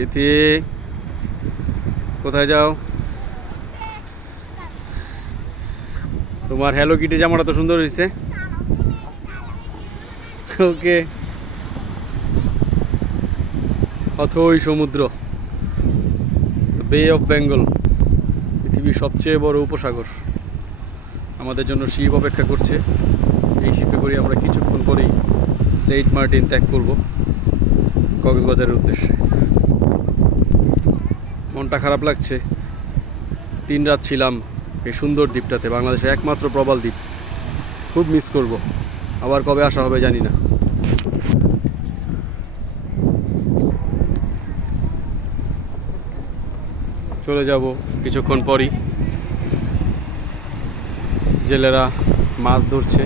এতে কোথায় যাও? তোমার হ্যালো কিটি জামাটা তো সুন্দর হয়েছে। ওকে। অথই সমুদ্র, বে অফ বেঙ্গল, পৃথিবীর সবচেয়ে বড় উপসাগর। আমাদের জন্য শিপ অপেক্ষা করছে। এই শিপে করে আমরা কিছুক্ষণ পরেই সেন্ট মার্টিন ত্যাগ করব কক্সবাজারের উদ্দেশ্যে। মনটা খারাপ লাগছে। 3 রাত ছিলাম এই সুন্দর দ্বীপটাতে, বাংলাদেশের একমাত্র প্রবাল দ্বীপ। খুব মিস করব। আবার কবে আসা হবে জানি না। চলে যাব কিছুক্ষণ পরই। জেলেরা মাছ ধরছে,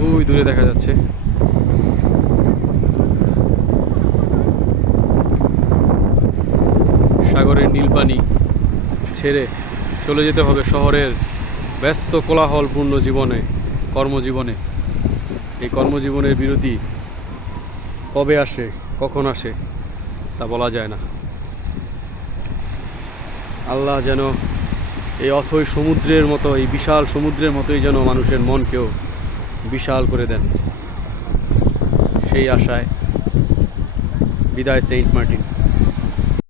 ওই দূরে দেখা যাচ্ছে। সাগরের নীল পানি ছেড়ে চলে যেতে হবে শহরের ব্যস্ত কোলাহলপূর্ণ জীবনে, কর্মজীবনে। এই কর্মজীবনের বিরতি কবে আসে, কখন আসে তা বলা যায় না। আল্লাহ যেন এই অথই সমুদ্রের মতো, এই বিশাল সমুদ্রের মতোই যেন মানুষের মনকেও বিশাল করে দেন, সেই আশায় বিদায় সেন্ট মার্টিন।